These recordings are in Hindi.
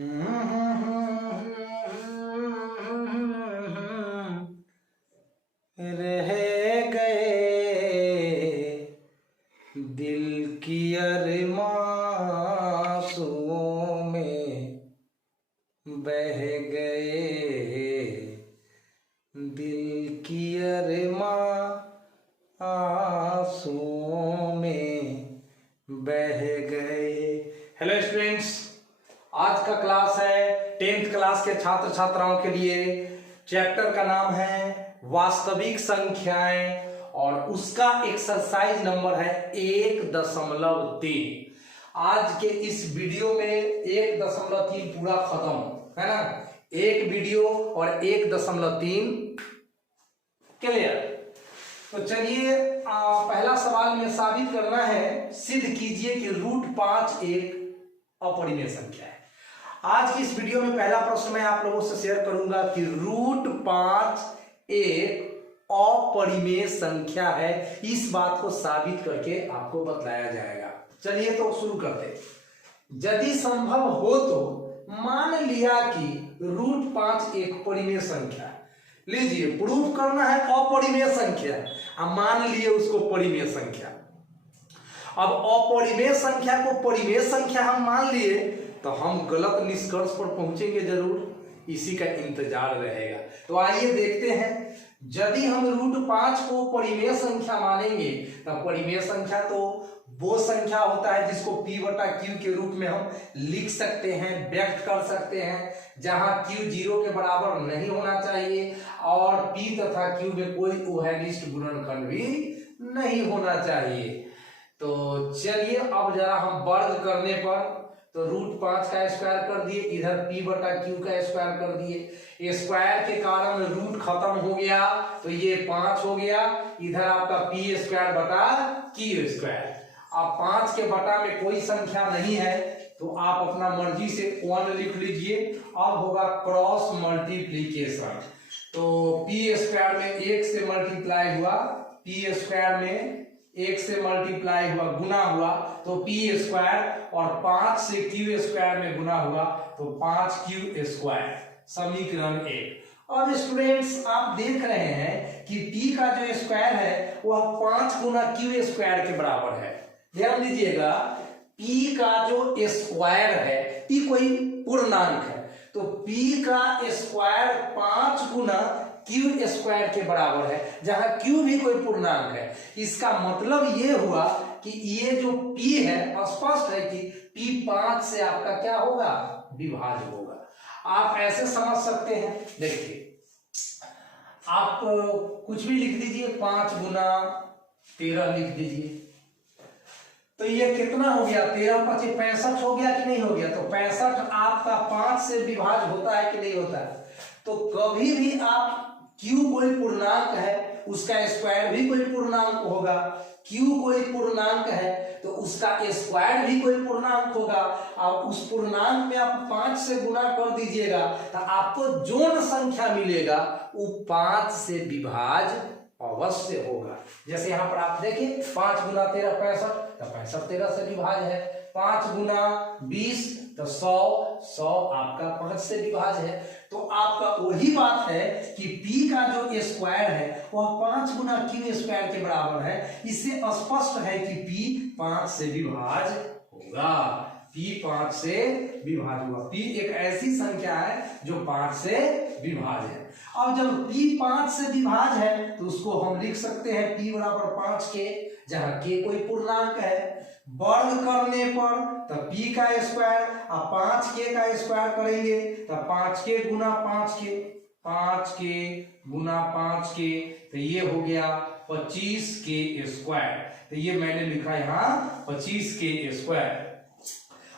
रह गए दिल की अरमासुओं में, बह गए दिल की आंसुओं में, बह गए। हेलो स्टूडेंट्स, आज का क्लास है 10th क्लास के छात्र छात्राओं के लिए। चैप्टर का नाम है वास्तविक संख्याएं और उसका एक्सरसाइज नंबर है 1.3। आज के इस वीडियो में 1.3 पूरा खत्म है ना। एक वीडियो और 1.3 क्लियर। तो चलिए, पहला सवाल में साबित करना है, सिद्ध कीजिए कि √5 एक अपरिमेय संख्या है। आज की इस वीडियो में पहला प्रश्न मैं आप लोगों से शेयर करूंगा कि √5 एक अपरिमेय संख्या है। इस बात को साबित करके आपको बतलाया जाएगा। चलिए तो शुरू करते हैं। यदि संभव हो तो मान लिया कि √5 एक परिमेय संख्या है। लीजिए, प्रूफ करना है अपरिमेय संख्या, अब मान लिए उसको परिमेय संख्या। अब अपरिमेय संख्या को परिमेय संख्या हम मान लिए तो हम गलत निष्कर्ष पर पहुंचेंगे जरूर, इसी का इंतजार रहेगा। तो आइए देखते हैं, यदि हम √5 को परिमेय संख्या मानेंगे तो परिमेय संख्या तो वो संख्या होता है जिसको p/q के रूप में हम लिख सकते हैं, व्यक्त कर सकते हैं, जहां q 0 के बराबर नहीं होना चाहिए और p तथा q में कोई उभयनिष्ठ गुणनखंड भी नहीं होना चाहिए। तो चलिए, अब जरा हम वर्ग करने पर तो √5 का स्क्वायर कर दिए, इधर p/q का स्क्वायर कर दिए। स्क्वायर के कारण रूट खत्म हो गया तो ये 5 हो गया। इधर आपका p²/q²। अब 5 के बटा में कोई संख्या नहीं है तो आप अपना मर्जी से 1 लिख लीजिए। अब होगा क्रॉस मल्टीप्लीकेशन, तो p² में 1 से मल्टीप्लाई हुआ, p² में 1 से मल्टीप्लाई हुआ, गुना हुआ तो p² और 5 से q² में गुना हुआ तो 5q², समीकरण 1। अब स्टूडेंट्स आप देख रहे हैं कि p का जो स्क्वायर है वह 5 गुना q² के बराबर है। ध्यान दीजिएगा, p का जो स्क्वायर है, p कोई पूर्णांक है तो p का स्क्वायर 5 गुना q² के बराबर है, जहां q भी कोई पूर्णांक है। इसका मतलब ये हुआ कि ये जो p है, स्पष्ट है कि p 5 से आपका क्या होगा, विभाज्य होगा। आप ऐसे समझ सकते हैं, देखिए आप कुछ भी लिख दीजिए, 5 गुना 13 लिख दीजिए तो ये कितना हो गया, 13×5 65 हो गया कि नहीं हो गया। तो 65 आपका 5 से विभाज्य होता है कि नहीं होता है। तो कभी भी आप q कोई पूर्णांक है, उसका स्क्वायर भी कोई पूर्णांक होगा, q कोई पूर्णांक है तो उसका स्क्वायर भी कोई पूर्णांक होगा। और उस पूर्णांक में आप 5 से गुना कर दीजिएगा तो आपको जो संख्या मिलेगा वो 5 से विभाज्य अवश्य होगा। जैसे यहाँ पर आप देखिए, 5 गुना 13 65, तो 65 13 से विभाज्य है। 5 गुना 20 तो 100 आपका 5 से विभाज्य है। तो आपका वही बात है कि p का जो स्क्वायर है वह 5 गुना q² के बराबर है। इससे स्पष्ट है कि p 5 से विभाज्य होगा, p 5 से विभाज्य होगा। p एक ऐसी संख्या है जो 5 से विभाज्य है। अब जब p 5 से विभाज्य है तो उसको हम लिख सकते हैं p = 5k, जहां k कोई पूर्णांक है। वर्ग करने पर तो p का स्क्वायर और 5k का स्क्वायर करेंगे तो 5k गुना 5k, 5k गुना 5k तो ये हो गया 25k²। तो ये मैंने लिखा यहाँ 25k²।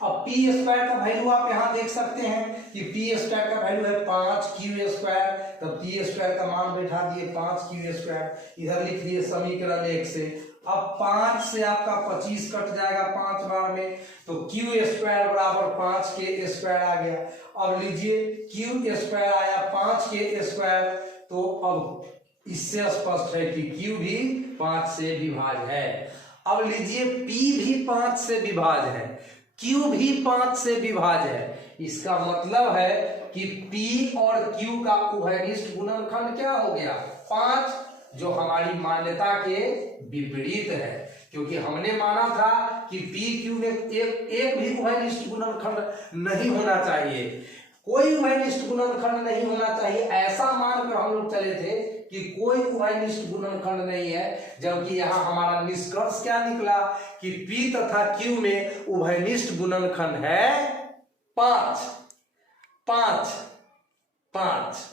अब p² का वैल्यू आप यहाँ देख सकते हैं कि p² का वैल्यू है 5q², तो p² का मान बैठा दिए 5q², इधर लिख दिए समीकरण 1 से। अब 5 से आपका 25 कट जाएगा 5 बार में तो q² बराबर 5k² आ गया। अब लीजिए q² आया 5k², तो अब इससे स्पष्ट है कि q भी 5 से विभाज्य है। अब लीजिए p भी 5 से विभाज्य है, q भी 5 से विभाज्य है। इसका मतलब है कि P और Q का उभयनिष्ठ गुणनखंड क्या हो गया 5, जो हमारी मान्यता के विपरीत है, क्योंकि हमने माना था कि PQ में एक भी उभयनिष्ठ गुणनखंड नहीं होना चाहिए, कोई उभयनिष्ठ गुणनखंड नहीं होना चाहिए, ऐसा मानकर हम लोग चले थे कि कोई उभयनिष्ठ गुणनखंड नहीं है, जबकि यहाँ हमारा निष्कर्ष क्या निकला कि P तथा Q में उभयनिष्ठ गुणनखंड है 5 5 5।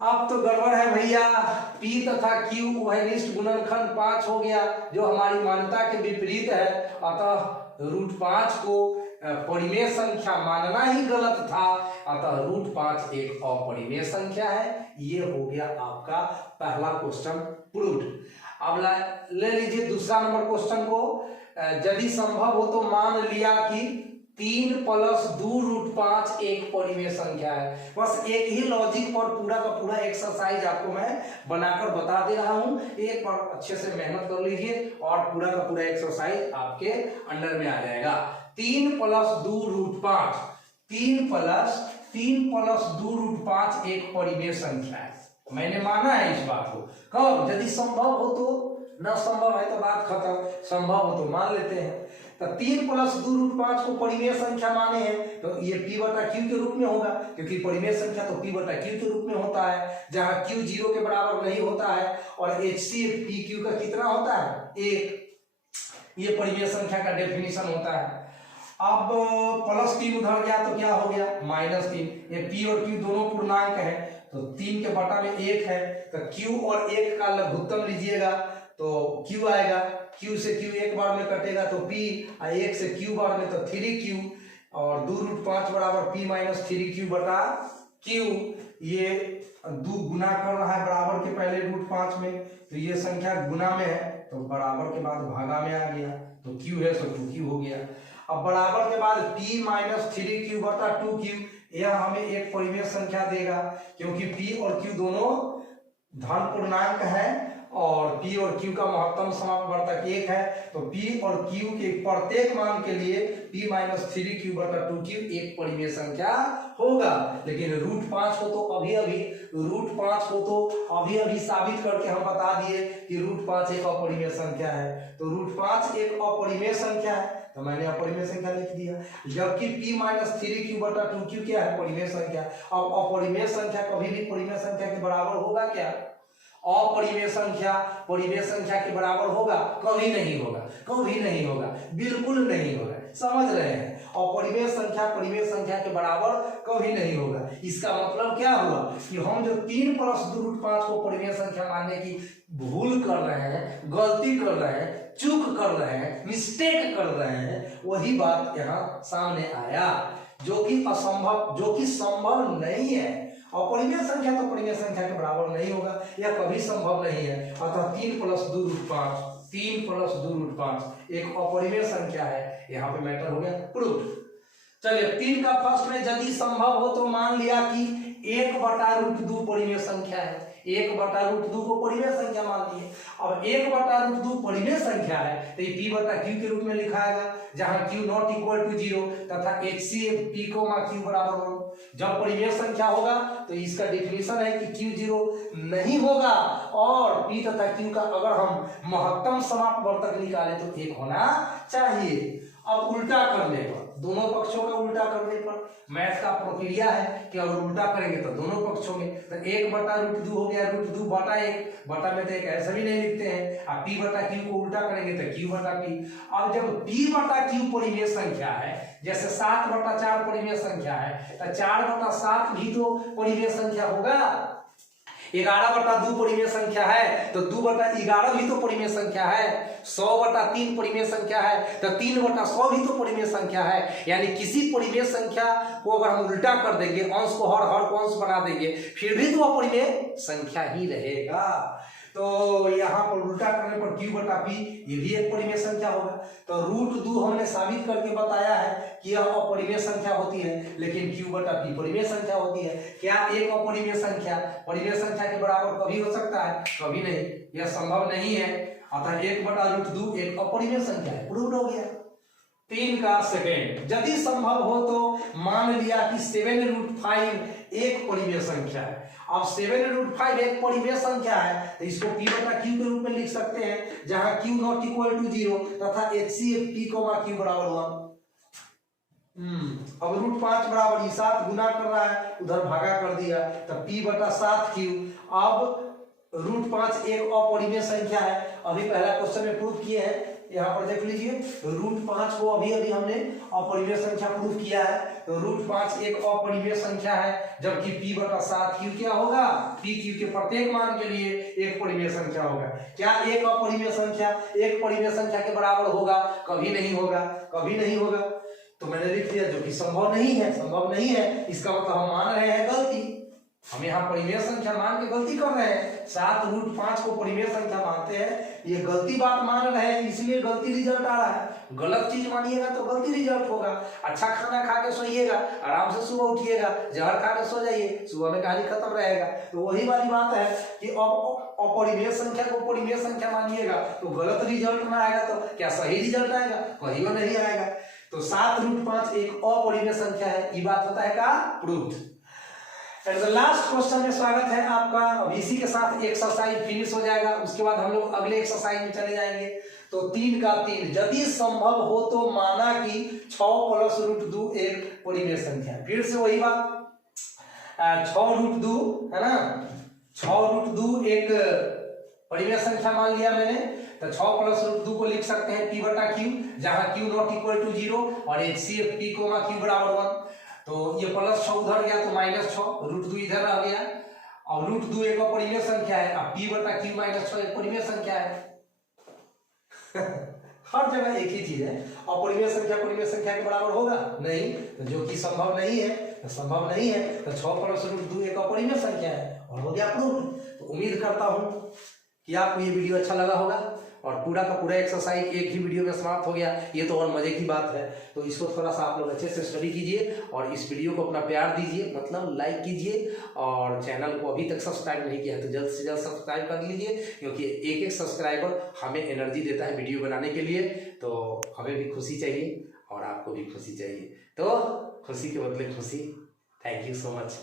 अब तो गड़बड़ है भैया, P तथा Q उभयनिष्ठ गुणनखंड 5 हो गया, जो हमारी मान्यता के विपरीत है, अतः √5 को परिमेय संख्या मानना ही गलत था, अतः √5 एक अपरिमेय संख्या है। ये हो गया आपका पहला क्वेश्चन प्रूव्ड। अब ले लीजिए दूसरा नंबर क्वेश्चन को, यदि संभव हो तो मान लिया कि 3 + 2 √5 एक परिमेय संख्या है। बस एक ही लॉजिक पर पूरा का पूरा एक्सरसाइज आपको मैं बनाकर बता दे रहा हूं, एक बार अच्छे से मेहनत कर लीजिए और पूरा का पूरा एक्सरसाइज आपके अंडर में आ जाएगा। 3 + 2 √5, 3 + 2 √5 एक परिमेय संख्या है। मैंने माना है इस बात को। कब? यदि संभव हो तो, न संभव है तो बात खत्म, संभव हो तो मान लेते हैं। तो 3 + 2 √5 को परिमेय संख्या माने हैं तो ये P/Q के रूप में होगा, क्योंकि परिमेय संख्या तो P/Q के रूप में होता है, जहां Q 0 के बराबर नहीं होता है और HCF PQ का कितना होता है 1। ये परिमेय संख्या का डेफिनेशन होता है। अब +3 उधर गया तो क्या हो गया -3। ये P और Q दोनों पूर्णांक है तो 3 के बटा में 1 है, तो Q और 1 का लघुत्तम लीजिएगा तो Q आएगा, Q से Q एक बार में कटेगा तो P, 1 से Q बार में तो 3Q, और 2 √5 बराबर P - 3Q बटा Q। ये 2 गुना कर रहा है बराबर के पहले √5 में, तो ये संख्या गुना में है तो बराबर के बाद भागा में आ गया, तो Q है तो 2Q हो गया। अब बराबर के बाद P - 3Q बटा 2Q, यह हमें एक परिमेय संख्या देगा, क्योंकि P और Q दोनों धन पूर्णांक है और P और Q का महत्तम समापवर्तक 1 है, तो P और Q के प्रत्येक मान के लिए P - 3Q बटा 2Q एक परिमेय संख्या होगा। लेकिन √5 को तो अभी साबित करके हम बता दिए कि √5 एक अपरिमेय संख्या है, तो √5 एक अपरिमेय संख्या है, तो मैंने अपरिमेय संख्या लिख दिया। जबकि P - 3Q बटा 2Q क्या है? परिमेय संख्या। अब अपरिमेय संख्या कभी भी परिमेय संख्या के बराबर होगा क्या? अपरिमेय संख्या परिमेय संख्या के बराबर होगा? कभी नहीं होगा, कभी नहीं होगा, बिल्कुल नहीं होगा। समझ रहे हैं? अपरिमेय संख्या परिमेय संख्या के बराबर कभी नहीं होगा। इसका मतलब क्या हुआ कि हम जो 3 + 2 √5 को परिमेय संख्या मानने की भूल कर रहे हैं, गलती कर रहे हैं, चूक कर रहे हैं, मिस्टेक कर रहे हैं, वही बात यहाँ सामने आया, जो कि असंभव, जो कि संभव नहीं है। अपरिमेय संख्या तो परिमेय संख्या के बराबर नहीं होगा, यह कभी संभव नहीं है। अतः 3 + 2 √5, 3 + 2 √5 एक अपरिमेय संख्या है। यहाँ पे मैटर हो गया प्रूफ। चलिए 3 का फर्स्ट में यदि संभव हो तो मान लिया कि 1/√2 परिमेय संख्या है, 1/√2 को परिमेय संख्या मान लिए। अब 1/√2 परिमेय संख्या है तो ये P/Q के रूप में लिखाएगा, जहां Q ≠ 0 तथा HCF P, Q बराबर 1। जब परिमेय संख्या होगा तो इसका डेफिनेशन है कि Q 0 नहीं होगा और P तथा Q का अगर हम महत्तम समापवर्तक निकाले तो 1 होना चाहिए। अब उल्टा करने पर, दोनों पक्षों का उल्टा करने पर, मैथ का प्रक्रिया है कि अगर उल्टा करेंगे तो दोनों पक्षों में, तो 1/√2 हो गया √2 बटा 1, बटा में तो एक ऐसा भी नहीं लिखते हैं। अब P/Q को उल्टा करेंगे तो Q/P। अब जब P/Q परिमेय संख्या है, जैसे 7/4 परिमेय संख्या है, तो 4/7 भी तो परिमेय संख्या होगा। 11/2 परिमेय संख्या है तो 2/11 भी तो परिमेय संख्या है। 100/3 परिमेय संख्या है तो 3/100 भी तो परिमेय संख्या है। यानी किसी परिमेय संख्या को अगर हम उल्टा कर देंगे, अंश को हर को अंश बना देंगे, फिर भी तो अपरिमेय संख्या ही रहेगा। तो यहाँ पर उल्टा करने पर Q/P ये भी एक परिमेय संख्या होगा। तो √2 हमने साबित करके बताया है कि यह अपरिमेय संख्या होती है, लेकिन Q/P परिमेय संख्या होती है। क्या एक अपरिमेय संख्या परिमेय संख्या के बराबर कभी हो सकता है? कभी नहीं, यह संभव नहीं है। अतः 1/√2 एक अपरिमेय संख्या है। प्रूव हो गया। 3 का सेकेंड। यदि संभव हो तो मान लिया कि 7√5 एक परिमेय संख्या है। अब 7√5 एक परिमेय संख्या है तो इसको p बटा q के रूप में लिख सकते हैं, जहां q नॉट इक्वल टू 0 तथा HCF p q बराबर 1। अब √5 बराबर ये 7 गुना कर रहा है, उधर भागा कर दिया तो p बटा 7q। अब √5 एक अपरिमेय संख्या है, अभी पहला क्वेश्चन में प्रूव किए हैं, यहाँ पर देख लीजिए √5 को अभी हमने अपरिमेय संख्या प्रूव किया है। तो √5 एक अपरिमेय संख्या है, जबकि p बटा 7q क्या होगा, pq के प्रत्येक मान के लिए एक परिमेय संख्या होगा। क्या एक अपरिमेय संख्या एक परिमेय संख्या के बराबर होगा? कभी नहीं होगा, कभी नहीं होगा। तो मैंने लिख दिया जो कि संभव नहीं है, संभव नहीं है, इसका मतलब हम मान रहे हैं गलती। हम यहाँ परिमेय संख्या मान के गलती कर रहे हैं, 7√5 को परिमेय संख्या मानते हैं, ये गलती बात मान रहे हैं, इसलिए गलती रिजल्ट आ रहा है। गलत चीज मानिएगा तो गलती रिजल्ट होगा। अच्छा खाना खा के सोइएगा, आराम से सुबह उठिएगा, जहर खा के सो जाइए, सुबह में कहानी खत्म रहेगा। तो वही वाली बात है कि अपरिमेय संख्या को परिमेय संख्या मानिएगा तो गलत रिजल्ट में आएगा, तो क्या सही रिजल्ट आएगा? कहीं नहीं आएगा। तो 7√5 एक अपरिमेय संख्या है, ये बात होता है का proved. And the last question में स्वागत है आपका। अब इसी के साथ एक्सरसाइज फिनिश हो जाएगा, उसके बाद हम लोग अगले एक्सरसाइज में चले जाएंगे। तो 3 का 3, यदि संभव हो तो माना कि 6 + √2 एक परिमेय संख्या है। फिर से वही बात, 6√2 है ना, 6√2 एक परिमेय संख्या मान लिया मैंने, तो 6 + √2 को लिख सकते हैं p बटा q, जहां q नॉट इक्वल टू 0 और HCF p q बराबर 1। तो ये +6 उधर गया तो -6, √2 इधर आ गया, और √2 एक परिमेय संख्या है, अब p बटा q -6 एक परिमेय संख्या है। हर जगह एक ही चीज है, अपरिमेय संख्या परिमेय संख्या के बराबर होगा नहीं, तो जो कि संभव नहीं है, तो संभव नहीं है, तो 6 + √2 एक अपरिमेय संख्या है और हो गया प्रूफ। तो उम्मीद करता हूं कि आपको ये वीडियो अच्छा लगा होगा, और पूरा का पूरा एक्सरसाइज एक ही वीडियो में समाप्त हो गया, ये तो और मजे की बात है। तो इसको थोड़ा सा आप लोग अच्छे से स्टडी कीजिए और इस वीडियो को अपना प्यार दीजिए, मतलब लाइक कीजिए, और चैनल को अभी तक सब्सक्राइब नहीं किया है तो जल्द से जल्द सब्सक्राइब कर लीजिए, क्योंकि एक एक सब्सक्राइबर हमें एनर्जी देता है वीडियो बनाने के लिए। तो हमें भी खुशी चाहिए और आपको भी खुशी चाहिए, तो खुशी के बदले खुशी। Thank you so much.